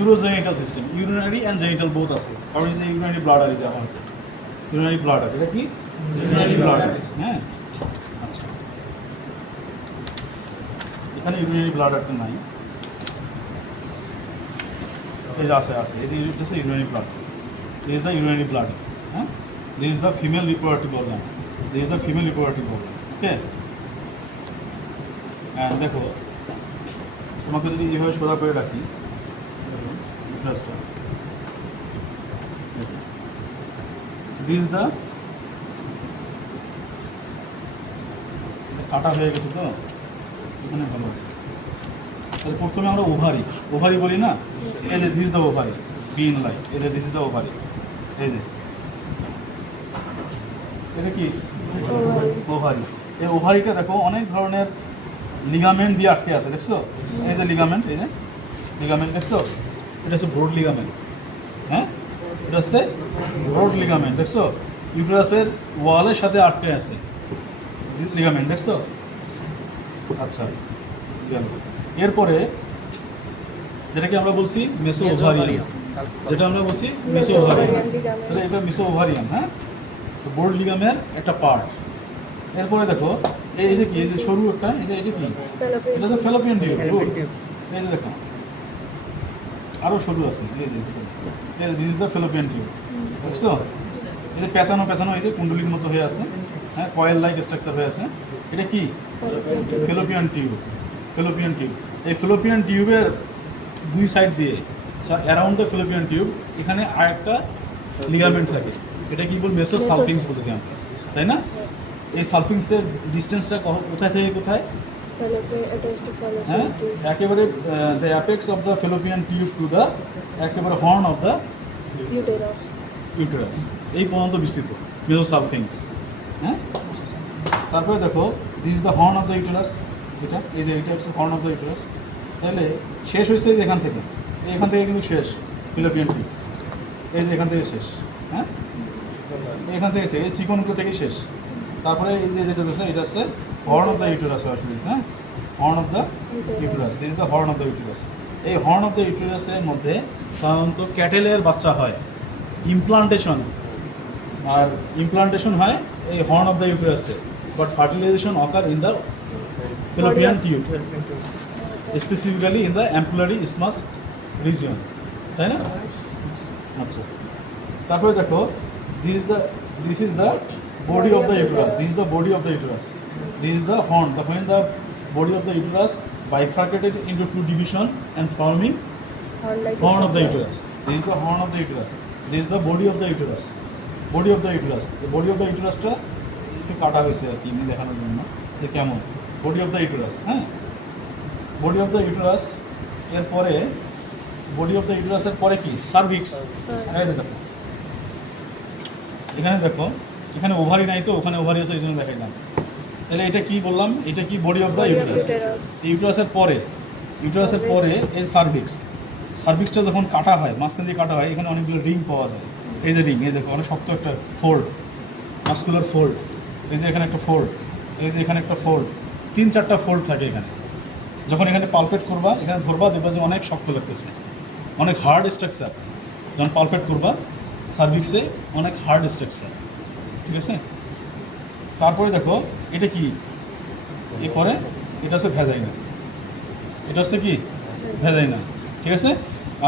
Urogenital system, urinary and genital both আছে। কারণ এই যে ইউরিনারি ব্লাডার, এই যে আমার ইউরিনারি ব্লাডার, এটা কি ইউরিনারি ব্লাডার, হ্যাঁ। আচ্ছা, এখানে ইউরিনারি ব্লাডারটা নাই, এই যে আছে এই যে হচ্ছে urinary bladder, this is the urinary bladder, হ্যাঁ। This is the female reproductive organ, this is the female reproductive organ, okay. হ্যাঁ, দেখো তোমাকে যদি এইভাবে সোজা করে রাখি, ইন্টারেস্টটা, দিস দ্য, কাটা হয়ে গেছে তো এখানে, ভালো আছে। তাহলে প্রথমে আমরা ওভারি বলি না, এই যে this the ovary, be in light, এই যে দিস দ্য ওভারি, এই যে এটা কি ওভারি। এই ওভারিটা দেখো অনেক ধরনের লিগামেন্ট দিয়ে আটকে আছে, দেখছো? এই যে লিগামেন্ট, এই যে লিগামেন্ট দেখছো, এটা হচ্ছে ব্রড লিগামেন্ট, হ্যাঁ, এটা হচ্ছে ব্রড লিগামেন্ট, দেখছো? ইউটেরাসের ওয়ালের সাথে আটকে আছে লিগামেন্ট, দেখছো? আচ্ছা, এরপরে যেটাকে আমরা বলছি মেসো ওভারিয়ান, যেটা আমরা বলছি মেসো ওভারিয়ান, তাহলে এটা মেসো ওভারিয়ান, হ্যাঁ। তো ব্রড লিগামের একটা পার্ট। এরপরে দেখো এই যে কি, এই যে সরু একটা, এই যে এটা কি, এটা হচ্ছে ফ্যালোপিয়ান টিউব, এই যে দেখো আরও সরু আছে, এই যে this is the fallopian tube, বুঝছো? এই যে পেঁচানো এই যে কুণ্ডলির মতো হয়ে আছে, হ্যাঁ, কয়েল লাইক স্ট্রাকচার হয়ে আছে, এটা কি ফ্যালোপিয়ান টিউব। ফ্যালোপিয়ান টিউব, এই ফ্যালোপিয়ান টিউবের দুই সাইড দিয়ে, অ্যারাউন্ড দ্য ফ্যালোপিয়ান টিউব এখানে আরেকটা লিগামেন্ট থাকে, এটা কি বল মেসো সালফিংস বলেছি আমরা, তাই না? এই সালফিংসের ডিস্টেন্সটা কোথায় থেকে কোথায়, হ্যাঁ, একেবারে the apex of the fallopian tube to the একেবারে হর্ন অফ দ্য ইউটেরাস, এই পর্যন্ত বিস্তৃত মেসো সালফিংস, হ্যাঁ। তারপরে দেখো this is the horn of the uterus, এটা এই যে এটা হচ্ছে হর্ন অফ দ্য ইউটেরাস। তাহলে শেষ হয়েছে এখান থেকে, এখান থেকে কিন্তু শেষ ফ্যালোপিয়ান টিউব, এই যে এখান থেকে শেষ, হ্যাঁ, এখান থেকে এই চিকনগুলো থেকেই শেষ। তারপরে এই যে যেটা হচ্ছে এটা হচ্ছে হর্ন অফ দ্য ইউটেরাস, হ্যাঁ, horn of the uterus, this is the horn of the uterus. এই হর্ন অফ দ্য ইউটেরাসের মধ্যে সাধারণত ক্যাটেলের বাচ্চা হয়, ইমপ্লান্টেশন, আর ইমপ্লান্টেশন হয় এই হর্ন অফ দ্য ইউটেরাসে, but fertilisation occur in the fallopian tube, specifically in the ampullary isthmus region, তাই না? আচ্ছা, তারপরে দেখো this is the body of the uterus, this is the body of the uterus, this is the horn, when the body of the uterus bifurcated into two division and forming horn of the uterus, this is the horn of the uterus, this is the body of the uterus, body of the uterus, the body of the uterus টা একটু কাটা হয়েছে আর কি দেখানোর জন্য যে কেমন body of the uterus, হ্যাঁ। বডি অফ দ্য ইউটেরাস এরপরে, বডি অফ দ্য ইউটেরাসের পরে কি সার্ভিক্স, এখানে দেখো এখানে ওভারি নাই তো, ওখানে ওভারি আছে এই জন্য দেখাইলাম। তাহলে এটা কি বললাম, এটা কি বডি অফ দ্য ইউটেরাস। ইউটেরাসের পরে এই সার্ভিক্সটা যখন কাটা হয়, মাঝখান দিয়ে কাটা হয়, এখানে অনেকগুলো রিং পাওয়া যায়, এই যে রিং, এই দেখো অনেক শক্ত একটা ফোল্ড, মাস্কুলার ফোল্ড, এই যে এখানে একটা ফোল্ড, এই যে এখানে একটা ফোল্ড, 3-4টা ফোল্ড থাকে এখানে। যখন এখানে পালপেট করবা, এখানে ধরবা, দেখবা যে অনেক শক্ত লাগতেছে, অনেক হার্ড স্ট্রাকচার। যখন পালপেট করবা সার্ভিক্সে অনেক হার্ড স্ট্রাকচার, ঠিক আছে। তারপরে দেখো এটা কি, এরপরে এটা হচ্ছে ভ্যাজাইনা, এটা হচ্ছে কি ভ্যাজাইনা, ঠিক আছে।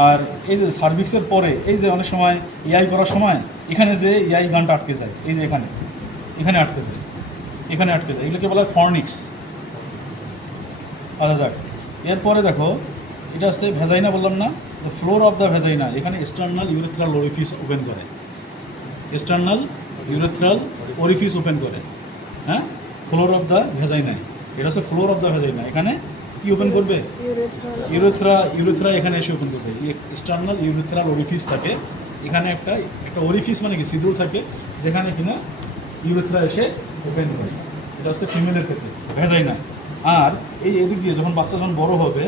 আর এই যে সার্ভিক্সের পরে এই যে অনেক সময় ইয়াই করার সময় এখানে যে ইয়াই গানটা আটকে যায়, এই যে এখানে আটকে যায়, এগুলোকে বলা হয় ফর্নিক্স। আচ্ছা যাক, এরপরে দেখো এটা হচ্ছে ভ্যাজাইনা বললাম না, the floor of the vagina, এখানে এক্সটার্নাল ইউরেথ্রাল ওরিফিস ওপেন করে, এক্সটার্নাল ইউরেথ্রাল ওরিফিস ওপেন করে, হ্যাঁ, ফ্লোর অফ দ্য ভ্যাজাইনা, এটা হচ্ছে ফ্লোর অফ দ্য ভ্যাজাইনা। এখানে কি ওপেন করবে, ইউরেথ্রা এখানে এসে ওপেন করবে, এক্সটার্নাল ইউরেথ্রাল ওরিফিস থাকে এখানে, একটা ওরিফিস মানে কি ছিদ্র থাকে, যেখানে কিনা ইউরেথ্রা এসে ওপেন করে, এটা হচ্ছে ফিমেলের ক্ষেত্রে ভ্যাজাইনা। আর এই এদিক দিয়ে যখন বাচ্চা যখন বড় হবে,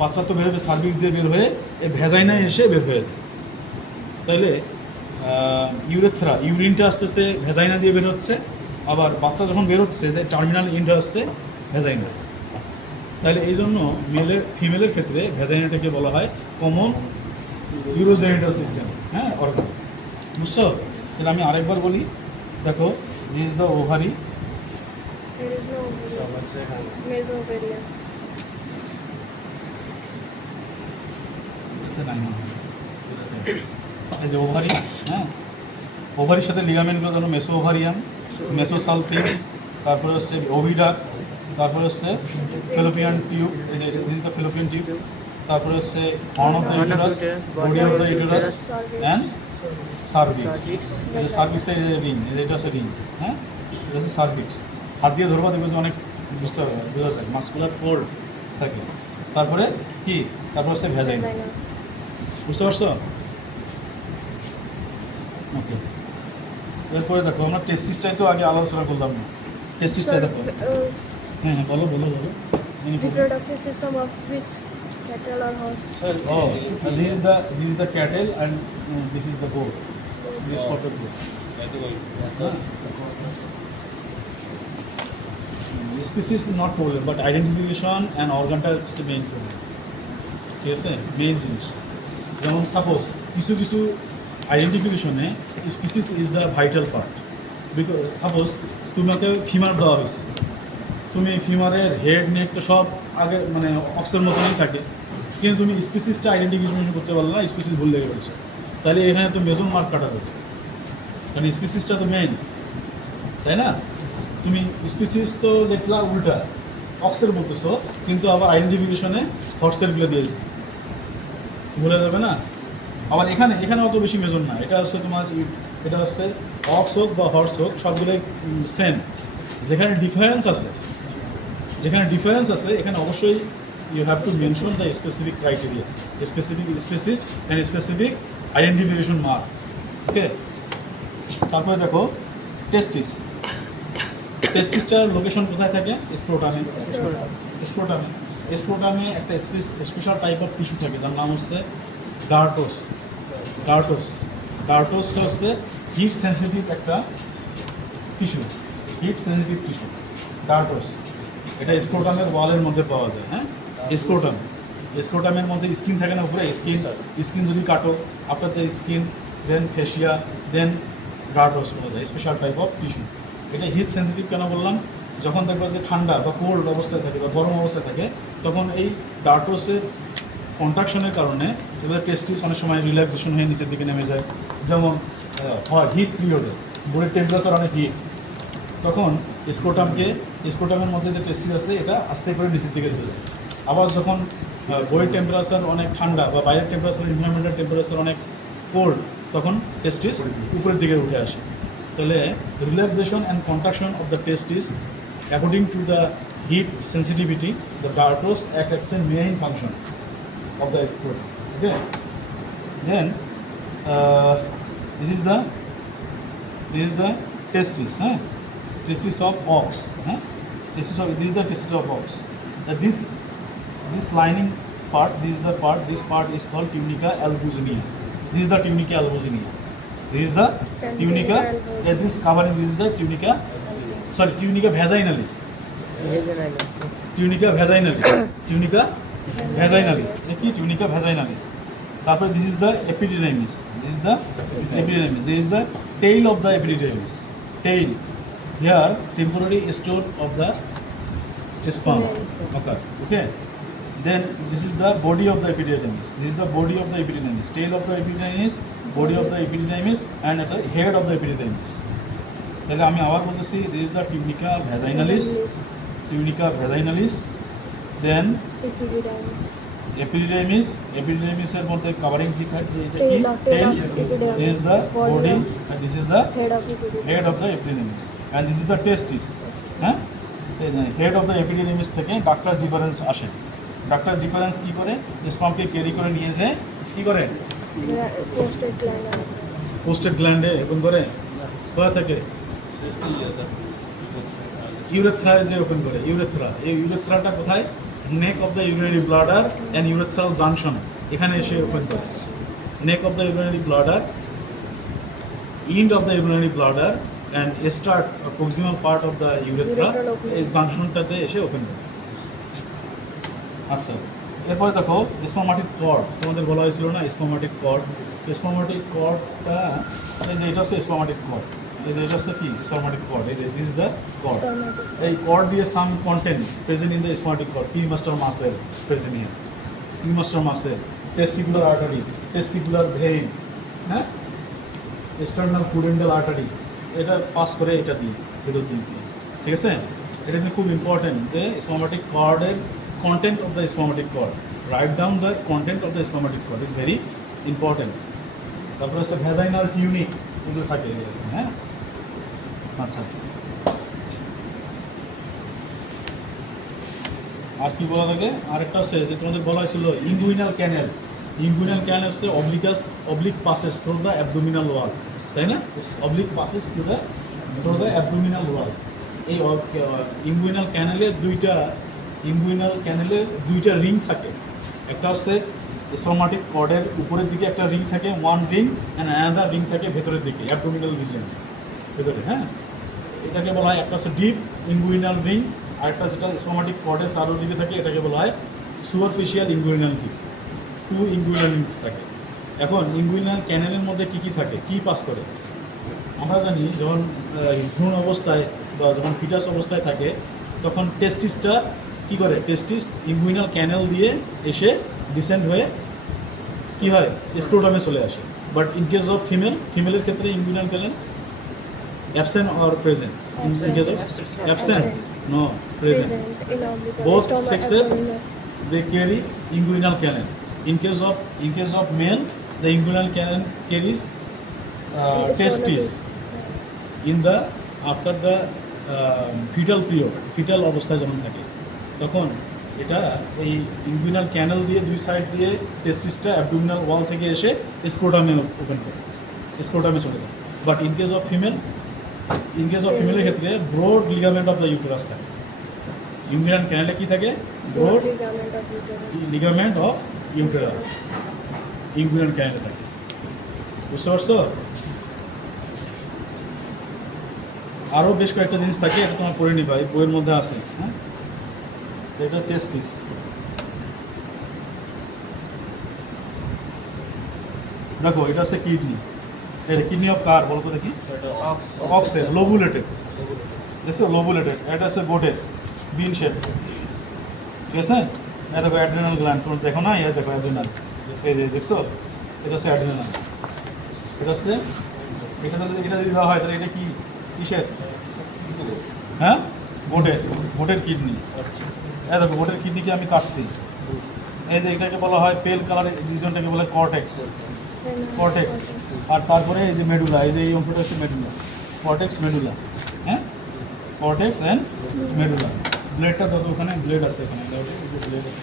বাচ্চা তো বের হবে সার্ভিক্স দিয়ে বের হয়ে এই ভ্যাজাইনায় এসে বের হয়ে যায়। তাইলে ইউরিনটা আসতেছে ভ্যাজাইনা দিয়ে বের হচ্ছে, আবার বাচ্চা যখন বের হচ্ছে টার্মিনাল এন্ড হচ্ছে ভ্যাজাইনা। তাহলে এই জন্য ফিমেলের ক্ষেত্রে ভ্যাজাইনাটাকে বলা হয় কমন ইউরোজেনিটাল সিস্টেম, হ্যাঁ অর্গান। বুঝছো? তাহলে আমি আরেকবার বলি, দেখো this the ovary, There is no mesoovarian. এই যে ওভারি, হ্যাঁ ওভারির সাথে লিগামেন্টগুলো ধরো মেসো ওভারিয়ান, মেসোসালফিক্স, তারপরে হচ্ছে ওভিডার, তারপরে হচ্ছে ফেলোপিয়ান টিউব, এই যে this is the fallopian tube, তারপরে হচ্ছে horn of the uterus, body of the uterus and cervix. এই যে সার্ভিক্সের এই যে রিং, এই যে এটা হচ্ছে রিং, হ্যাঁ এটা হচ্ছে সার্ভিক্স। হাত দিয়ে ধরবা দেখবে যে অনেক বুঝতে হবে, বোঝা যায় মাস্কুলার ফোল্ড থাকে। তারপরে কি, তারপর হচ্ছে ভেজাইন, Vagina. বুঝতে পারছো? ওকে, এরপরে দেখো আমরা টেস্টিসটাই তো আগে আলোচনা করলাম না, টেস্টিসটাই দেখো। হ্যাঁ হ্যাঁ বলো বলো বলো। Reproductive system of which cattle or horse? Oh, this is the cattle and this is the goat. This is for the goat. Species is not problem, but identification and organটা হচ্ছে মেইন problem. ঠিক আছে, main জিনিস। যেমন suppose কিছু কিছু আইডেন্টিফিকেশনে species is the vital part. Because suppose তোমাকে femur দেওয়া হয়েছে, তুমি ফিমারের হেড নেক তো সব আগে মানে অক্সের মতনই থাকে, কিন্তু তুমি স্পিসিসটা আইডেন্টিফিকেশন করতে পারলে না, স্পিসিস ভুল লেগে পড়েছে, তাহলে এখানে তো মেজন মার্ক কাটা যাবে, কারণ স্পিসিসটা তো মেইন, তাই না? তুমি স্পিসিস তো দেখলা উল্টা অক্সের বলতেছো, কিন্তু আবার আইডেন্টিফিকেশনে হর্সেরগুলো দিয়ে দিচ্ছি, ভুলে যাবে না। আবার এখানে এখানে অত বেশি মেজন না, এটা হচ্ছে তোমার এটা হচ্ছে অক্স হোক বা হর্স হোক সবগুলোই সেম। যেখানে ডিফারেন্স আছে, যেখানে ডিফারেন্স আছে এখানে অবশ্যই you have to mention the specific criteria, specific species and specific identification mark. Okay, তারপরে দেখো টেস্টিস। টেস্টিসটার লোকেশন কোথায় থাকে? স্ক্রোটামে। স্ক্রোটামে স্ক্রোটামে একটা স্পেশাল টাইপ অফ টিস্যু থাকে যার নাম হচ্ছে ডার্টোস। ডার্টোস ডার্টোসটা হচ্ছে হিট সেন্সিটিভ একটা টিস্যু, হিট সেন্সিটিভ টিস্যু ডার্টোস। এটা স্ক্রোটামের ওয়ালের মধ্যে পাওয়া যায়। হ্যাঁ, স্ক্রোটাম, স্ক্রোটামের মধ্যে স্কিন থাকে না উপরে, স্কিন যদি কাটো আফটার দ্য স্কিন দেন ফেশিয়া দেন ডার্টোস পাওয়া যায়, স্পেশাল টাইপ অফ টিস্যু। এটা হিট সেন্সিটিভ কেন বললাম? যখন দেখবা যে ঠান্ডা বা কোল্ড অবস্থায় থাকে বা গরম অবস্থায় থাকে, তখন এই ডার্টোসের কন্ট্রাকশনের কারণে এবার টেস্টিস অনেক সময় রিল্যাক্সেশন হয়ে নিচের দিকে নেমে যায়। যেমন হয় হিট পিরিয়ডে, বডির টেম্পারেচার অনেক হিট, তখন স্ক্রোটামের মধ্যে যে টেস্টিস আছে এটা আস্তে করে নিচের দিকে চলে যায়। আবার যখন বডির টেম্পারেচার অনেক ঠান্ডা বা বাইরের টেম্পারেচার এনভায়রনমেন্টাল টেম্পারেচার অনেক কোল্ড, তখন টেস্টিস উপরের দিকে উঠে আসে। তাহলে relaxation and contraction of the testis according to the heat sensitivity, the dartos act as a main function of the scrotum. Okay, then this is the testis, testis of ox, this is the testis of ox. This lining part, this part is called tunica albuginea. This is the tunica albuginea. This is the tunica, this covering, this is the tunica vaginalis. Tunica vaginalis, কি tunica vaginalis. তারপর this is the epididymis, this is the tail of the epididymis, tail. Here temporary store of the sperm occur. Okay, then this is the body of the epididymis, tail of the epididymis, body of the epididymis and at the head of the epididymis. তাহলে আমি আবার বলতেছি, this is the tunica vaginalis, then epididymis এর মধ্যে covering কি থাকে, এটা কি tail, this is the body and this is the head of the epididymis and this is the testis. হ্যাঁ, হেড অফ দ্য এপিডিডিমিস থেকে ডাক্তার ডিফারেন্স আসে। Doctor difference কি করে? স্পামকে ক্যারি করে নিয়ে যায় কি করে? পোস্টেড গ্ল্যান্ডে ওপেন করে, কোথা থেকে? ইউরেথ্রা যে ওপেন করে, ইউরেথ্রা, এই ইউরেথ্রাটা কোথায়? নেক of the urinary bladder and urethral junction, এখানে এসে ওপেন করে। নেক of the urinary bladder, end of the urinary bladder and start proximal part of the urethra, এই জাংশনটাতে এসে ওপেন করে। আচ্ছা, এরপরে দেখো স্পামাটিক কর্ড, তোমাদের বলা হয়েছিল না স্পামাটিক কর্ড। স্পামাটিক কর্ডটা এই যে এটা হচ্ছে স্পামাটিক কর্ড, এই যে এটা হচ্ছে কি স্পামাটিক কর্ড, এই যে দিস দ্য কর্ড। এই কর্ড দিয়ে some content present in the spermatic cord, cremaster muscle present here, cremaster muscle, testicular artery, testicular vein, হ্যাঁ, এক্সটার্নাল পুডেন্টাল আর্টারি, এটা পাস করে এটা দিয়ে ভেতর দিয়ে, ঠিক আছে। এটা কিন্তু খুব ইম্পর্টেন্ট যে স্পামাটিক কর্ডের content of the spermatic cord. Write down the content of the spermatic cord is very important. তারপরে হচ্ছে ভ্যাজাইনাল টিউনিক এগুলো থাকে, হ্যাঁ। আচ্ছা, আর কি বলা লাগে, আরেকটা হচ্ছে যে তোমাদের বলা হয়েছিল ইনগুইনাল ক্যানেল। ইনগুইনাল ক্যানেল হচ্ছে oblique passes through the abdominal ওয়াল, তাই না? Oblique passes through the abdominal ওয়াল। এই ইনগুইনাল ক্যানেলের দুইটা রিং থাকে। একটা হচ্ছে স্পামাটিক কর্ডের উপরের দিকে একটা রিং থাকে, one ring, and another ring থাকে ভেতরের দিকে অ্যাবডোমিনাল রিজন ভেতরে, হ্যাঁ। এটাকে বলা হয়, একটা হচ্ছে ডিপ ইনগুইনাল রিং, আরেকটা যেটা স্পামাটিক কর্ডের চারদিকে থাকে এটাকে বলা হয় superficial inguinal ring. Two inguinal ring থাকে। এখন ইনগুইনাল ক্যানেলের মধ্যে কী কী থাকে, কী পাস করে? আমরা জানি যখন ভ্রূণ অবস্থায় বা যখন ফিটাস অবস্থায় থাকে তখন টেস্টিসটা কী করে, টেস্টিস ইনগুইনাল ক্যানেল দিয়ে এসে ডিসেন্ড হয়ে কী হয়, স্ক্রোটামে চলে আসে। বাট ইন কেস অফ ফিমেলের ক্ষেত্রে inguinal canal absent or present? In case of absent, no, present. Both sexes they carry inguinal canal. In case of male, the inguinal canal carries testes in the after the fetal period, fetal অবস্থায় যখন থাকে তখন এটা এই inguinal ক্যানেল দিয়ে দুই side দিয়ে টেস্টিসটা abdominal ওয়াল থেকে এসে স্ক্রোটামে ওপেন করে, স্ক্রোটামে চলে যায়। বাট ইন কেস অফ ফিমেলের ক্ষেত্রে broad ligament of the uterus থাকে। ইনগুইনাল ক্যানেলে কী থাকে? Broad ligament of uterus inguinal ক্যানেলে থাকে। বুঝতে পারছো? আরও বেশ কয়েকটা জিনিস থাকে, এটা তোমার পড়ে নিবা, এই বইয়ের মধ্যে আছে, হ্যাঁ। এটা টেস্টিস, দেখো এটা হচ্ছে কিডনি। এটা কিডনি অফ কার বলতো দেখি? অক্সের, লোবুলেটেড, দেখছো লোবুলেটেড। এটা হচ্ছে গোটের, বিন শেপ, ঠিক আছে। এটা দেখো অ্যাড্রিনাল গ্ল্যান্ড, তোমরা দেখো না, এটা দেখো অ্যাড্রিনাল, এই যে দেখছো, এটা হচ্ছে অ্যাড্রিনাল। এটা হচ্ছে এটা যদি দেওয়া হয় তাহলে এটা কি কিসের? হ্যাঁ, গোটের কিডনি। এই দেখো গোটের কিডনিকে আমি কাটছি, এই যে এটাকে বলা হয় পেল কালার রিজনটাকে বলে কর্টেক্স। আর তারপরে এই যে মেডুলা, এই যে এই অংশটা হচ্ছে মেডুলা, কর্টেক্স মেডুলা, হ্যাঁ, কর্টেক্স অ্যান্ড মেডুলা। ব্লেডটা যত ওখানে ব্লেড আছে, এখানে ব্লেড আছে।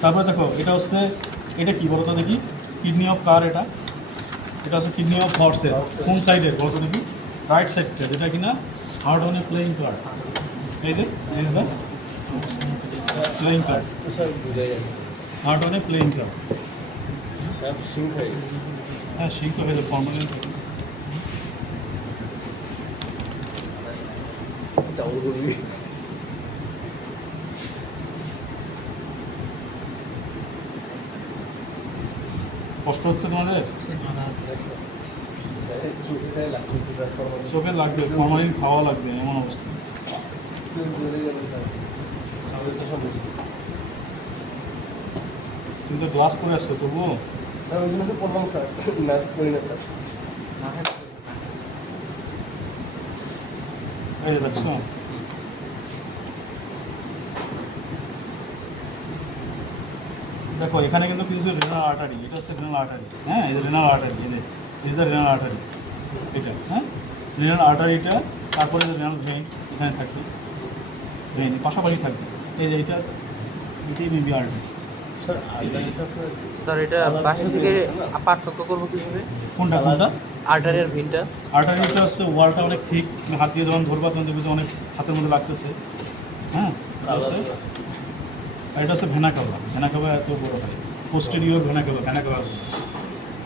তারপরে দেখো এটা হচ্ছে, এটা কি বলতো দেখি? কিডনি অফ কার, এটা হচ্ছে কিডনি অফ হর্সের। কোন সাইডের বলতো দেখি? রাইট সাইডটা, যেটা কিনা hard on a playing card. এই যে is the playing card, hard on a playing card. হ্যাঁ, সিঙ্ক হয়ে যাবে ফর্মালিন। কষ্ট হচ্ছে তোমাদের? চোখে লাগবে, ফর্মালিন খাওয়া লাগবে, এমন অবস্থা। কিন্তু গ্লাস করে আসছো তবুও? স্যার ওইগুলো তো পড়লাম স্যার, না করি না স্যার। এই যে দেখছো, দেখো এখানে কিন্তু কিছু রেনাল আর্টারি, এটা হচ্ছে রেনাল আর্টারি, হ্যাঁ, এই যে রেনাল আর্টারি, এই যে ইজ দ্য রেনাল আর্টারি, এটা, হ্যাঁ, রেনাল আর্টারিটা। তারপরে যে রেনাল ভেইন এখানে থাকবে, ভেইন পাশাপাশি থাকবে, এই যে এটা, এটাই মেবি আর্টারি। স্যার এটা বাসা থেকে পার্থক্য করবো কীভাবে? কোনটা? আর্টারি আর ভেইনটা? আর্টারিটা হচ্ছে ওয়ালটা অনেক ঠিক, হাত দিয়ে যখন ধরবা তখন দেখবে যে অনেক হাতের মধ্যে লাগতেছে, হ্যাঁ। আর এটা হচ্ছে ভেনা কাবা এত বড় হয়, পোস্টেরিয়র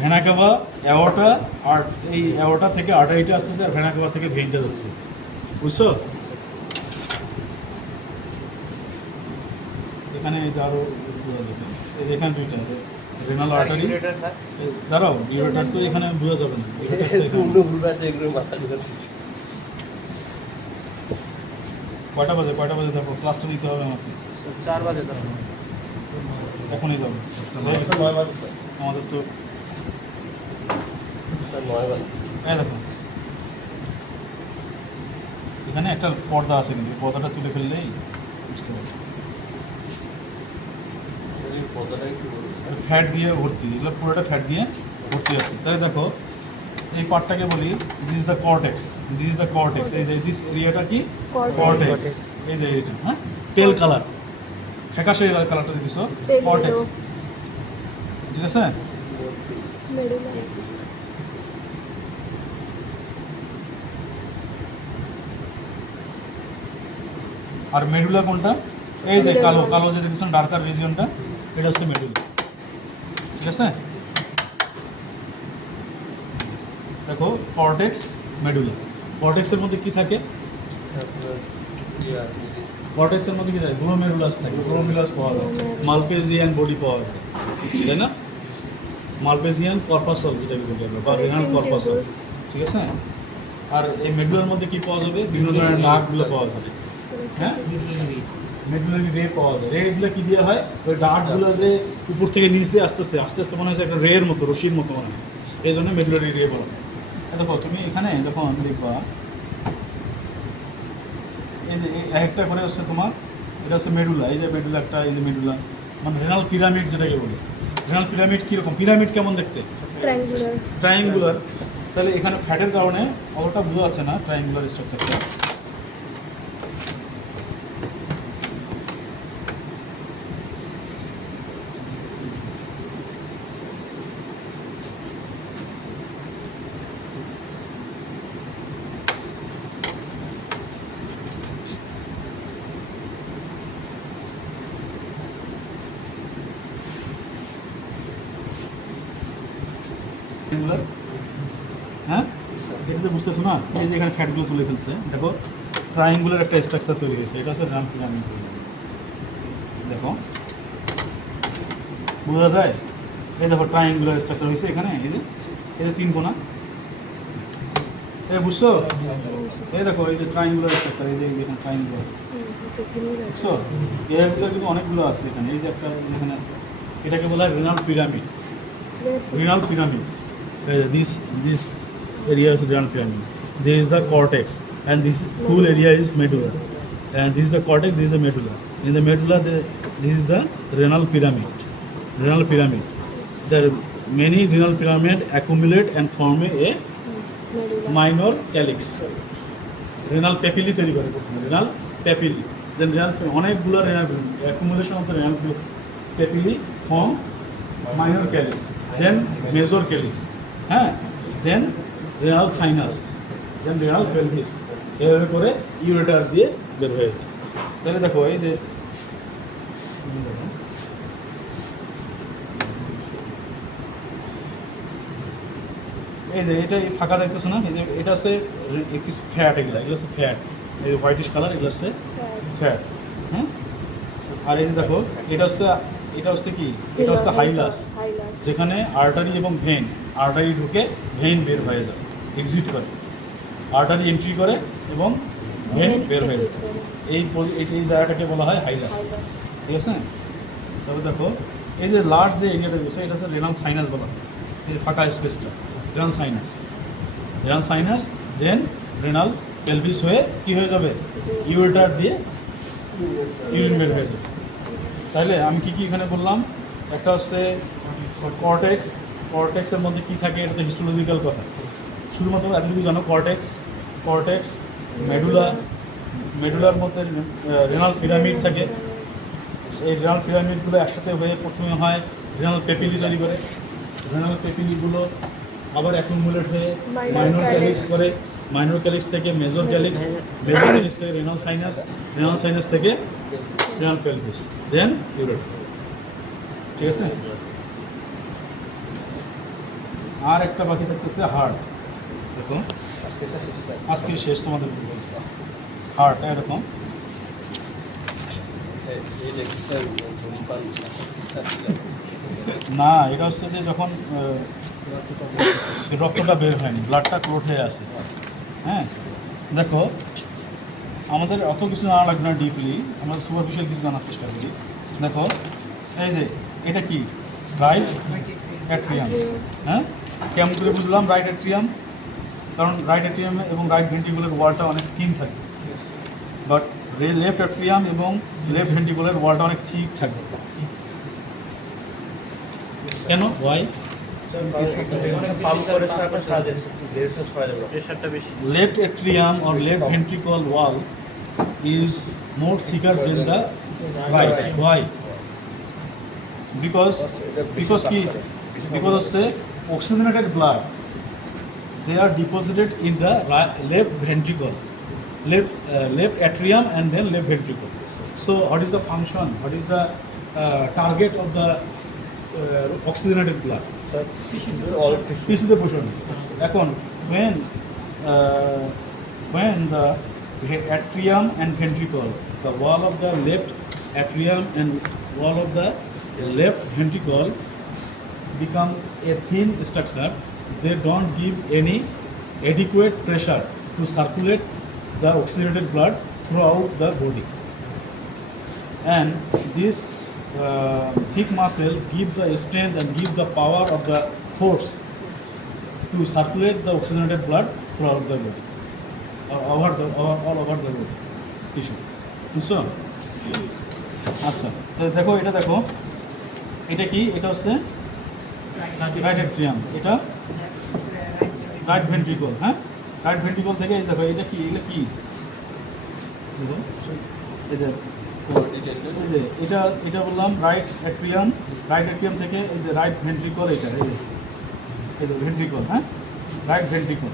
ভেনা কাবা অ্যাওর্টা, আর এই অ্যাওর্টা থেকে আর্টারিটা আসতেছে, আর ভেনা কাবা থেকে ভেইনটা যাচ্ছে, বুঝছো? এখানে এই যে আরও বোঝা যাবে, এই যে এখানে দুইটা রেনাল আর্টারি। ইউরেটার স্যার দাঁড়াও, ইউরেটার তো এখানে বোঝা যাবে না, ইউরেটার তো একটু এখানে। অন্য ভুল আছে এগুলো মাথা ঢোকার সৃষ্টি। কয়টা বাজে তারপর ক্লাসটা নিতে হবে আমাকে? 4 বাজে 10 এখনই যাবো। স্যার 9 বাজে স্যার। আমাদের তো স্যার 9 বাজে। এই দেখো এখানে একটা পর্দা আছে, কিন্তু এই পর্দাটা তুলে ফেললেই বুঝতে পারবে। স্যার এই পর্দাটা একটু বলুন। ফ্যাট দিয়ে ভর্তি, এগুলো পুরোটা ফ্যাট দিয়ে ভর্তি আছে। তাহলে দেখো এই পার্টটাকে বলি this is the cortex, this is the cortex. এই যে দিস এরিয়াটা কি? কর্টেক্স। এই যে এটা, হ্যাঁ, পেল কালার, ফ্যাকাশে কালারটা দিছো, Pale কর্টেক্স, yellow. ঠিক আছে? Medulla. আর মেডুলা কোনটা? এই যে Medulla. কালো কালো যে দেখছেন ডার্কার রিজিয়নটা, এটা হচ্ছে মেডুলা, ঠিক আছে? দেখো কর্টেক্স, মেডুলা। কর্টেক্সের মধ্যে কি থাকে? কর্টেক্সের মধ্যে কি থাকে? গ্লোমেরুলাস থাকে, গ্লোমেরুলাস পাওয়া যায়, মালপেজিয়ান বডি পাওয়া যায়, তাই না? মালপেজিয়ান কর্পাসল যেটাকে বলি আমরা, বা রেনাল কর্পাসল, ঠিক আছে? আর এই মেডুলার মধ্যে কি পাওয়া যাবে? বিভিন্ন ধরনের নার্ভগুলো পাওয়া যাবে, হ্যাঁ, মেডুলারি রে পাওয়া যায়। রেগুলো কি দিয়ে হয়? ওই ডার্টগুলো যে উপর থেকে নিচ দিয়ে আস্তে আস্তে মনে হচ্ছে একটা রের মতো, রশির মতো মনে হয়, এই জন্য মেডুলারি রে বলা হয়। দেখো তুমি এখানে যখন দেখবা এই যে একটা করে হচ্ছে তোমার, এটা হচ্ছে মেডুলা, এই যে মেডুলা একটা, এই যে মেডুলা, মানে রেনাল পিরামিড যেটাকে বলে। রেনাল পিরামিড কীরকম? পিরামিড কেমন দেখতে? Triangular. ট্রায়াঙ্গুলার। তাহলে এখানে ফ্যাটের কারণে অতটা বোঝা যাচ্ছে না ট্রায়াঙ্গুলার স্ট্রাকচারটা। ট্রায়াঙ্গুলার, হ্যাঁ, এটাতে বুঝতেছো না? এই যে এখানে ফ্যাটগুলো তুলে ফেলছে, দেখো ট্রায়াঙ্গুলার একটা স্ট্রাকচার তৈরি হয়েছে, এটা হচ্ছে রেনাল পিরামিড। দেখো বোঝা যায়? এই দেখো ট্রায়াঙ্গুলার স্ট্রাকচার হয়েছে এখানে, এই যে 3 কোণা, এই বুঝছো? এই দেখো এই যে ট্রায়াঙ্গুলার স্ট্রাকচার, এই যে এখানে ট্রায়াঙ্গুলার, বুঝছো? এর ভিতরে কিন্তু অনেকগুলো আছে এখানে, এই যে একটা এখানে আছে, এটাকে বলা হয় renal pyramid. Renal pyramid. This area is renal pyramid. There is the cortex, and this whole area is medulla. And this is the cortex. This is the medulla. In the medulla, this is the renal pyramid. Renal pyramid. The many renal pyramid accumulate and form a Medulla. minor calyx. Renal papilli তৈরি করে প্রথমে, renal papilli. Then renal অনেকগুলো renal accumulation of the renal papilli form minor calyx. Then major calyx, হ্যাঁ, then renal sinus, then renal pelvis, এভাবে করে ureter দিয়ে বের হয়ে যায়। তাহলে দেখো এই যে এটা ফাঁকা দেখতেছো না? এই যে এটা হচ্ছে কিছু ফ্যাট, এগুলো হচ্ছে ফ্যাট, এই যে হোয়াইটিশ কালার, এগুলো হচ্ছে ফ্যাট, হ্যাঁ। আর এই যে দেখো এটা হচ্ছে কি? এটা হচ্ছে হাইলাস, Hylas. যেখানে আর্টারি এবং ভেন, আর্টারি ঢুকে ভেন বের হয়ে যায়, এক্সিট করে, আর্টারি এন্ট্রি করে এবং ভেন বের হয়ে যায়। এই জায়গাটাকে বলা হয় হাইলাস, Hylas. ঠিক আছে? তবে দেখো এই যে লার্জ যে এরিয়াটা দিচ্ছে, এটা হচ্ছে রেনাল সাইনাস বলা হয়, এই যে ফাঁকা স্পেসটা রেনাল সাইনাস, দেন রেনাল পেলভিস হয়ে কি হয়ে যাবে? ইউরেটার দিয়ে ইউরিন বের হয়ে যাবে। তাহলে আমি কি এখানে বললাম? একটা হচ্ছে কর্টেক্সের মধ্যে কি থাকে, এটা তো হিস্টোলজিক্যাল কথা। শুধুমাত্র এতটুকু জানো, কর্টেক্স, মেডুলার মধ্যে রেনাল পিরামিড থাকে। এই রেনাল পিরামিডগুলো একসাথে হয়ে প্রথমে হয় রেনাল পেপিলি তৈরি করে, রেনাল পেপিলিগুলো আবার অ্যাকুমুলেট হয়ে মাইনর ক্যালিক্স করে, মাইনর ক্যালিক্স থেকে মেজর ক্যালিক্স, মেজর ক্যালিক্স থেকে রেনাল সাইনাস থেকে রেনাল পেলভিস, দেন ইউরেটার, ঠিক আছে? আর একটা বাকি থাকতেছে হার্ট। দেখো আজকে শেষ তোমাদের হার্ট, এরকম এই যে স্যার ধূমপান না, এটা হচ্ছে যে যখন রক্তটা বের হয়নি, ব্লাডটা ক্লোট হয়ে আছে। হ্যাঁ, দেখো আমাদের অত কিছু জানা লাগবে না ডিপলি, আমরা সুপারফিশিয়াল কিছু জানার চেষ্টা করি। দেখো এই যে এটা কি রাইট অ্যাট্রিয়াম। হ্যাঁ, কেমন করে বুঝলাম রাইট অ্যাট্রিয়াম? কারণ রাইট অ্যাট্রিয়াম এবং রাইট ভেন্ট্রিকুলার ওয়ালটা অনেক থিন থাকে, বাট লেফট অ্যাট্রিয়াম এবং লেফট ভেন্ট্রিকুলার ওয়ালটা অনেক থিক থাকে। কেন? ওয়াই? পাম্প করে স্যার আপনার সাহায্য ছয় যাবে প্রেশারটা বেশি। Left atrium or left ventricle wall is more thicker than the right. Why? Because কি? Because of say oxygenated blood, they are deposited in the left ventricle, left atrium and then left ventricle. So what is the function? What is the target of the oxygenated blood? Sir all tissue টিস্যুতে পোষণ। এখন when the atrium and ventricle, the wall of the left atrium and wall of the left ventricle become a thin structure, they don't give any adequate pressure to circulate the oxygenated blood throughout the body, and this thick muscle give the strength and give the power of the force to circulate the oxygenated blood throughout the body or all over the body tissue. বুঝছো? আচ্ছা, তাহলে দেখো এটা, দেখো এটা কি? এটা হচ্ছে রাইট অ্যাট্রিয়াম, এটা রাইট ভেন্ট্রিকল। হ্যাঁ, রাইট ভেন্ট্রিকল থেকে এই দেখো এটা কি? এটা কি? দেখো এই যে এটা এটা বললাম রাইট অ্যাট্রিয়াম। রাইট অ্যাট্রিয়াম থেকে এই যে রাইট ভেন্ট্রিকল, এটা এই যে ভেন্ট্রিকল। হ্যাঁ, রাইট ভেন্ট্রিকল।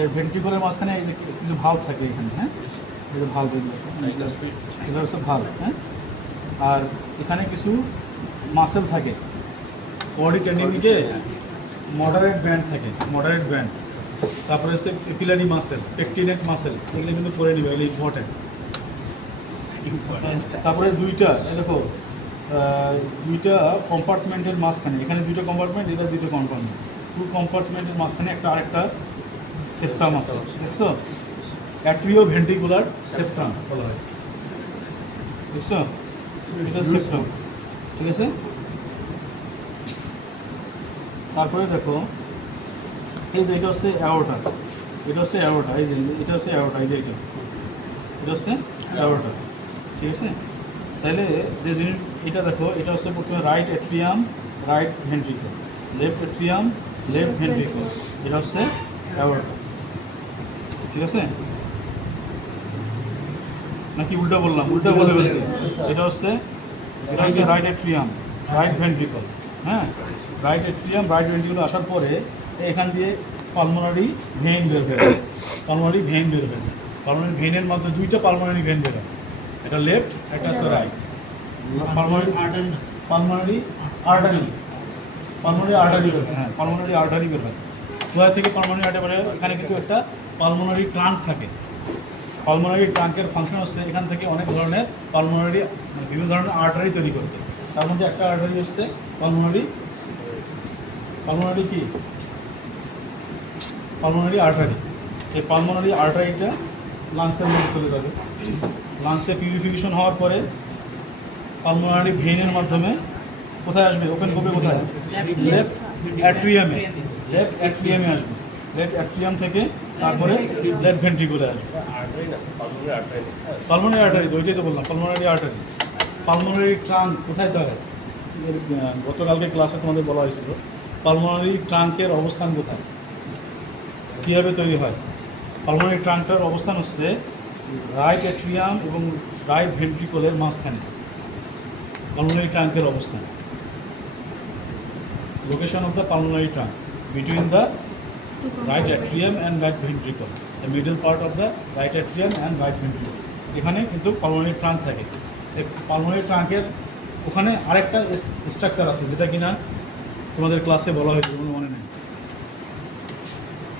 এর ভেন্ট্রিকলের মাঝখানে এই যে কিছু ভাল্ব থাকে এখানে। হ্যাঁ, এই যে ভাল্ব, এটা হচ্ছে ভাল্ব। হ্যাঁ, আর এখানে কিছু মাসেল থাকে, বডি টেন্ডিনিকে মডারেট ব্যান্ড থাকে, মডারেট ব্যান্ড। তারপরে হচ্ছে পিলারি মাসেল, পেকটিনেট মাসেল, এগুলো কিন্তু করে নিবে, এগুলো ইম্পর্টেন্ট। তারপরে দুইটা এই দেখো দুইটা কম্পার্টমেন্টের মাঝখানে, এখানে দুইটা কম্পার্টমেন্ট, এটা দুইটা কম্পার্টমেন্ট, টু কম্পার্টমেন্টের মাঝখানে একটা আরেকটা সেপ্টাম আছে, দেখছো? অ্যাট্রিও ভেন্ট্রিকুলার সেপ্টাম বলা হয়, দেখছো? এটা সেপ্টাম, ঠিক আছে? তারপরে দেখো এই যে এটা হচ্ছে অ্যাওর্টা, এটা হচ্ছে অ্যাওর্টা, এই যে এটা হচ্ছে অ্যাওর্টা, এই যে এটা হচ্ছে অ্যাওর্টা, ঠিক আছে? তাহলে যে জিনিস এটা দেখো, এটা হচ্ছে প্রথমে right atrium, right ventricle, left atrium, left ventricle, এটা হচ্ছে অ্যাওর্টা, ঠিক আছে? নাকি উল্টা বললাম? উল্টা বলে ফেলছি। এটা হচ্ছে রাইট অ্যাট্রিয়াম, রাইট ভেন্ট্রিকল। হ্যাঁ, রাইট অ্যাট্রিয়াম, রাইট ভেন্ট্রিকল আসার পরে এখান দিয়ে পালমোনারি ভেইন বের হয়ে যায়, পালমোনারি ভেইন বের হয়ে যায়। পালমোনারি ভেইনের মধ্যে দুইটা পালমোনারি ভেইন বের হয়, এটা লেফট, একটা হচ্ছে right. Pulmonary artery, pulmonary artery বের হয়। হ্যাঁ, পালমোনারি আর্টারি বের হয়। কোথা থেকে পালমোনারি আর্টারি বের হয়? এখানে কিন্তু একটা পালমোনারি ট্রাঙ্ক থাকে। পালমোনারি ট্রাঙ্কের ফাংশন হচ্ছে এখান থেকে অনেক ধরনের পালমোনারি, বিভিন্ন ধরনের আর্টারি তৈরি করতে। তার মধ্যে একটা আর্টারি হচ্ছে পালমোনারি কি? Pulmonary artery. এই পালমোনারি আর্টারিটা লাংসের মধ্যে চলে যাবে। লাংসে পিউরিফিকেশন হওয়ার পরে পালমোনারি ভেইনের মাধ্যমে কোথায় আসবে? ওপেন করবে কোথায়? লেফট অ্যাট্রিয়ামে, লেফট অ্যাট্রিয়ামে আসবে। লেফট অ্যাট্রিয়াম থেকে তারপরে লেফট ভেন্ট্রিকুলে আসবে। পালমোনারি আর্টারি তো ওইটাই তো বললাম, পালমোনারি আর্টারি। পালমোনারি ট্রাঙ্ক কোথায় থাকে? গতকালকে ক্লাসে তোমাদের বলা হয়েছিল পালমোনারি ট্রাঙ্কের অবস্থান কোথায়, কীভাবে তৈরি হয়। পালমোনারি ট্রাঙ্কটার অবস্থান হচ্ছে রাইট অ্যাট্রিয়াম এবং রাইট ভেন্ট্রিকলের মাঝখানে পালমোনারি ট্রাঙ্কের অবস্থান। Location of the pulmonary trunk between the right atrium and right ventricle, the middle part of the right atrium and right ventricle. এখানে কিন্তু পালমোনারি ট্রাঙ্ক থাকে। পালমোনারি ট্রাঙ্কের ওখানে আরেকটা স্ট্রাকচার আছে যেটা কিনা তোমাদের ক্লাসে বলা হয়েছে, কোনো মনে নেই।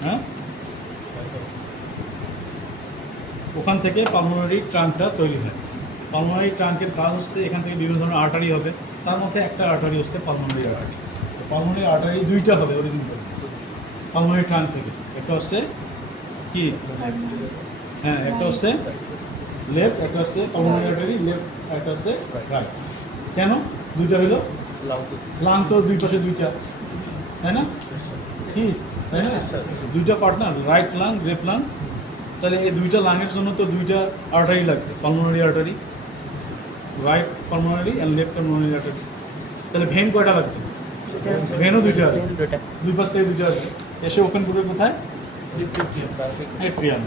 হ্যাঁ, ওখান থেকে পালমোনারি ট্রাঙ্কটা তৈরি হয়। পালমোনারি ট্রাঙ্কের কাজ হচ্ছে এখান থেকে বিভিন্ন ধরনের আর্টারি হবে, তার মধ্যে একটা আর্টারি হচ্ছে পালমোনারি আর্টারি। পালমোনারি আর্টারি দুইটা হবে অরিজিনাল পালমোনারি ট্রাঙ্ক থেকে। একটা হচ্ছে কি, হ্যাঁ একটা হচ্ছে লেফট, একটা হচ্ছে পালমোনারি আর্টারি লেফট, একটা হচ্ছে রাইট। কেন দুইটা হইলো? লাং তো দুই পাশে দুইটা, তাই না? কি তাই না? দুইটা partner, right lung left lung. তাহলে এই দুইটা লাংয়ের জন্য তো দুইটা আর্টারি লাগবে, pulmonary artery, right pulmonary and left pulmonary artery. তাহলে ভেন কয়টা লাগবে? ভেনও দুইটা আসবে, দুই পাশ থেকে দুইটা আসবে, এসে ওপেন করবে কোথায়? এট্রিয়াম।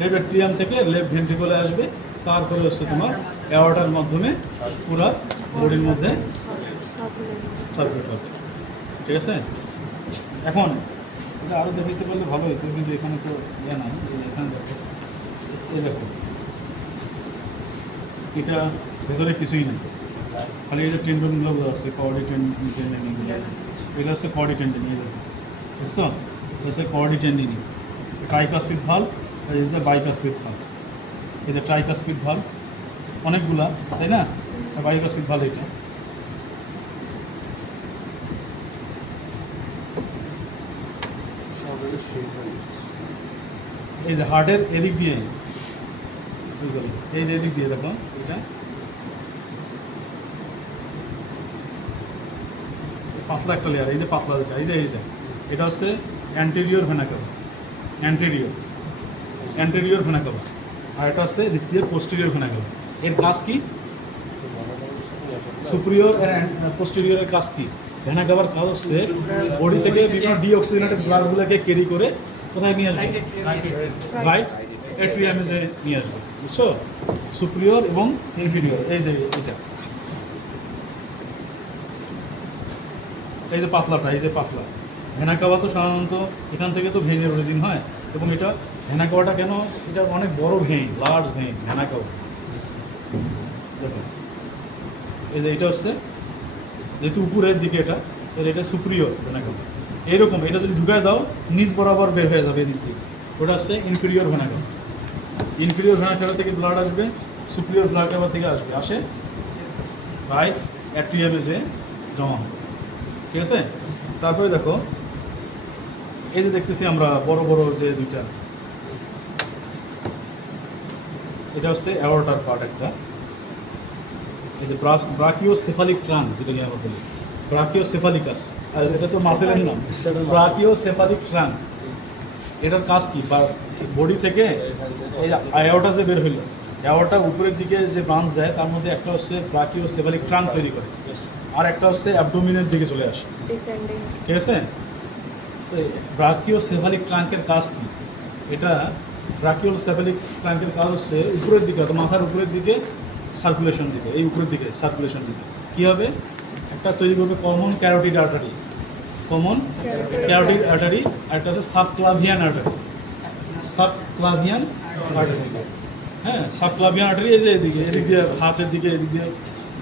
লেফট এট্রিয়াম থেকে লেফট ভেন্ট্রিকলে আসবে, তারপরে হচ্ছে তোমার অ্যাওর্টার মাধ্যমে পুরা বডির মধ্যে সার্কুলেট হবে। ঠিক আছে? এখন এটা আরও দেখাতে পারলে ভালো হতো, কিন্তু এখানে তো ইয়ে নাই। এখানে দেখো, এই দেখো এটা ভেতরে কিছুই নেই, খালি এই যে টেন্ডনগুলো আছে, কর্ডি টেন্ডিনিগুলো, এটা হচ্ছে কর্ডি টেন্ডিনি। এই দেখো, বুঝছো? এটা হচ্ছে কর্ডি টেন্ডিনি। ট্রাইকাসপিড ভাল্ব আর ইজ দ্য বাইকাসপিড ভাল্ব। এই যে ট্রাইকাসপিড ভাল্ব অনেকগুলা, তাই না? বাইকাসপিড ভাল্ব এটা। এই যে হার্টের এদিক দিয়ে, এই যে এদিক দিয়ে দেখো, এটা পাতলা একটা লেয়ার, এই যে পাতলা যেটা, এই যে এইটা, এটা হচ্ছে anterior vena cava, anterior vena cava. আর এটা হচ্ছে দিয়ে পোস্টেরিয়র ভেনা কাভা। এর কাজ কি? সুপিরিয়র আর পোস্টেরিয়রের কাজ কি? ভেনা কাভার কাজ হচ্ছে বডি থেকে বিভিন্ন ডিঅক্সিজেনেটেড ব্লাডগুলোকে ক্যারি করে কোথায় নিয়ে আসবে? রাইট এট্রিয়ামে যে নিয়ে আসবে, বুঝছো? সুপিরিয়র এবং ইনফিরিয়র, এই যে এটা, এই যে পাতলাটা, এই যে পাতলা ভেনা কাভা। তো সাধারণত এখান থেকে তো ভেনের অরিজিন হয়, এবং এটা ভেনা কাভাটা কেন, এটা অনেক বড় vein, large vein vena cava. দেখো এই যে এটা হচ্ছে যেহেতু উপরের দিকে এটা, তাহলে এটা সুপিরিয়র ভেনা কাভা। এইরকম এটা যদি ঢুকায় দাও নিচ বরাবর বের হয়ে যাবে এদিক থেকে, ওটা হচ্ছে inferior vena CAVA. Inferior vena CAVA থেকে ব্লাড আসবে, সুপিরিয়র ভেনা কাভা থেকে আসে রাইট অ্যাট্রিয়ামে যে জমা হয়। ঠিক আছে? তারপরে দেখো এই যে দেখতেছি আমরা বড় বড় যে দুইটা, এটা হচ্ছে অ্যাওর্টার পার্ট একটা। এই যে ব্রাকিওসেফালিক ট্রাঙ্ক যেটাকে আমরা বলি, ব্রাকিওসেফালিকাস, আর এটা তো মাসেলের নাম, ব্রাকিওসেফালিক ট্রাঙ্ক। এটার কাজ কি? বা বডি থেকে এই অ্যাওর্টা যে বের হইলো, অ্যাওর্টা উপরের দিকে যে ব্রাঞ্চ যায়, তার মধ্যে একটা হচ্ছে ব্রাকিওসেফালিক ট্রাঙ্ক তৈরি করে, আর একটা হচ্ছে অ্যাবডোমিনের দিকে চলে আসে। ঠিক আছে? তো ব্রাকিওসেফালিক ট্রাঙ্কের কাজ কি? এটা ব্রাকিওসেফালিক ট্রাঙ্কের কাজ হচ্ছে উপরের দিকে, অর্থাৎ মাথার উপরের দিকে সার্কুলেশন দিকে, এই উপরের দিকে সার্কুলেশন দিকে কী হবে? একটা তৈরি করবে common carotid artery, common carotid artery, আর একটা হচ্ছে সাবক্লাভিয়ান আর্টারি, সাবক্লাভিয়ান আর্টারি। হ্যাঁ, সাবক্লাভিয়ান আর্টারি এই যে এদিকে, এদিক দিয়ে হাতের দিকে, এদিক দিয়ে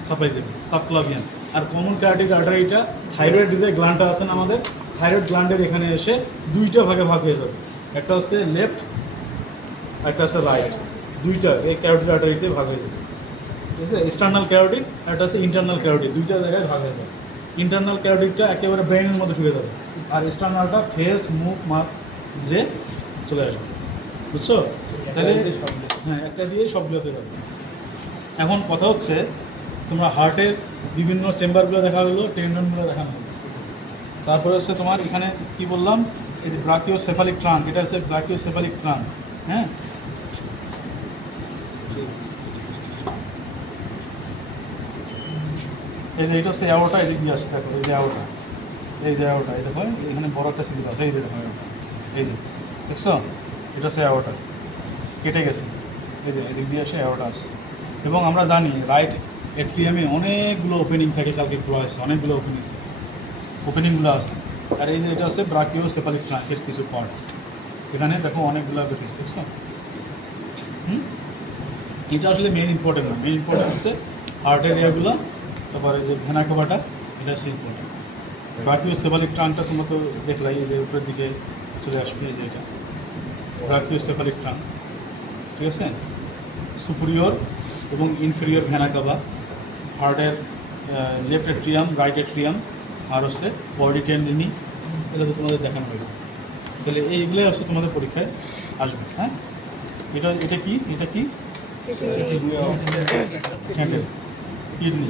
সাপ্লাই দেবে সাবক্লাভিয়ান। আর কমন ক্যারোটিড আর্টারিটা থাইরয়েড যে গ্ল্যান্ডটা আছে না আমাদের, থাইরয়েড গ্ল্যান্ডের এখানে এসে দুইটা ভাগে ভাগ হয়ে যাবে, একটা হচ্ছে লেফট, একটা হচ্ছে রাইট, দুইটা এই ক্যারোটিড আর্টারিতে ভাগ হয়ে যাবে। ঠিক আছে? এক্সটার্নাল ক্যারোটিড আর একটা হচ্ছে ইন্টারনাল ক্যারোটিড, দুইটা জায়গায় ভাগ হয়ে যাবে। ইন্টারনাল ক্যারোটিডটা একেবারে ব্রেনের মধ্যে ঢুকে যাবে, আর এক্সটার্নালটা ফেস মুখ মাথ যে চলে আসবে, বুঝছো? তাহলে হ্যাঁ, একটা দিয়ে সবগুলো তৈরি হবে। এখন কথা হচ্ছে তোমরা হার্টের বিভিন্ন চেম্বারগুলো দেখা হলো, টেন্ডনগুলো দেখানো হলো, তারপরে হচ্ছে তোমার এখানে কি বললাম, এই যে ব্রাকিওসেফালিক ট্রাঙ্ক, এটা হচ্ছে ব্রাকিওসেফালিক ট্রাঙ্ক। হ্যাঁ, এই যে এটা হচ্ছে অ্যাওর্টা, এদিক দিয়ে আসছে, দেখো এই যে অ্যাওর্টা, এই যে অ্যাওর্টা, এই দেখো এখানে বড় একটা সিলিপ আছে, এই যে দেখো এই যে দেখছো, এটা হচ্ছে অ্যাওর্টা, কেটে গেছে, এই যে এদিক দিয়ে আসে অ্যাওর্টা আসছে। এবং আমরা জানি রাইট এট্রিয়ামে অনেকগুলো ওপেনিং থাকে, কালকে খোলা হয়েছে, অনেকগুলো ওপেনিংগুলো আছে। আর এই যে এটা হচ্ছে ব্রাকিওসেফালিক ট্রাঙ্কের কিছু পার্ট, এখানে দেখো অনেকগুলো বেরিয়েছে, দেখছো? এটা আসলে মেইন ইম্পর্টেন্ট না, মেইন ইম্পর্টেন্ট হচ্ছে হার্ট এরিয়াগুলো, তারপরে যে ভেনা কাভাটা, এটা হচ্ছে ইম্পর্টেন্ট। ব্রাকিওসেফালিক ট্রাঙ্কটা তোমরা তো দেখলাই, এই যে উপরের দিকে চলে আসবে, এই যে এটা ব্রাকিওসেফালিক ট্রাঙ্ক। ঠিক আছে? সুপিরিয়র এবং ইনফেরিয়র ভেনা কাভা, হার্টের লেফট এট্রিয়াম, রাইট এট্রিয়াম, আর হচ্ছে বডি টেন্ডিনি, এগুলো তো তোমাদের দেখানো হইল। তাহলে এইগুলোই হচ্ছে তোমাদের পরীক্ষায় আসবে। হ্যাঁ, এটা কি হ্যাঁ কিডনি।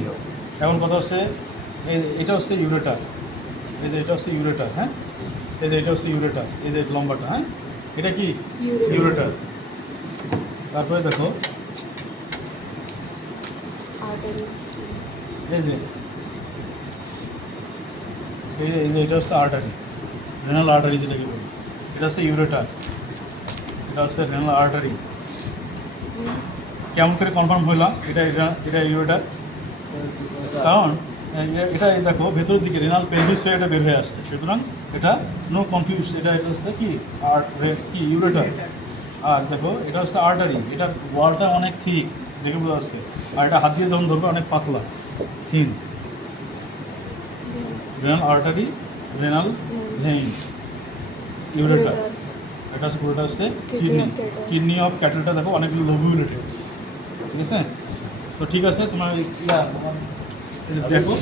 এখন কথা হচ্ছে এটা হচ্ছে ইউরেটার, এই যে এটা হচ্ছে ইউরেটার। হ্যাঁ, এই যে এটা হচ্ছে ইউরেটার, এই যে লম্বাটা। হ্যাঁ, এটা কি ইউরেটার। তারপরে দেখো artery, এই যে এটা হচ্ছে আর্টারি, রেনাল আর্টারি যেটাকে বলি। এটা হচ্ছে ইউরেটার, এটা হচ্ছে রেনাল আর্টারি। কেমন করে কনফার্ম হইলাম এটা ইউরেটার? কারণ এটা এই দেখো ভেতরের দিকে রেনাল পেলভিস হয়ে এটা বের হয়ে আসছে, সুতরাং এটা নো কনফিউজ, এটা হচ্ছে কি কি ইউরেটার। আর দেখো এটা হচ্ছে আর্টারি, এটার ওয়ালটা অনেক থিক, দেখে বোঝা যাচ্ছে। আর এটা হাত দিয়ে যখন ধরবে অনেক পাতলা, thin. Renal artery, renal vein, ureter. এটা হচ্ছে পুরোটা হচ্ছে কিডনি। কিডনি অফ ক্যাটেলটা দেখো অনেকগুলো লোবিউলেটেড, ঠিক আছে? তো ঠিক আছে, তোমার দেখো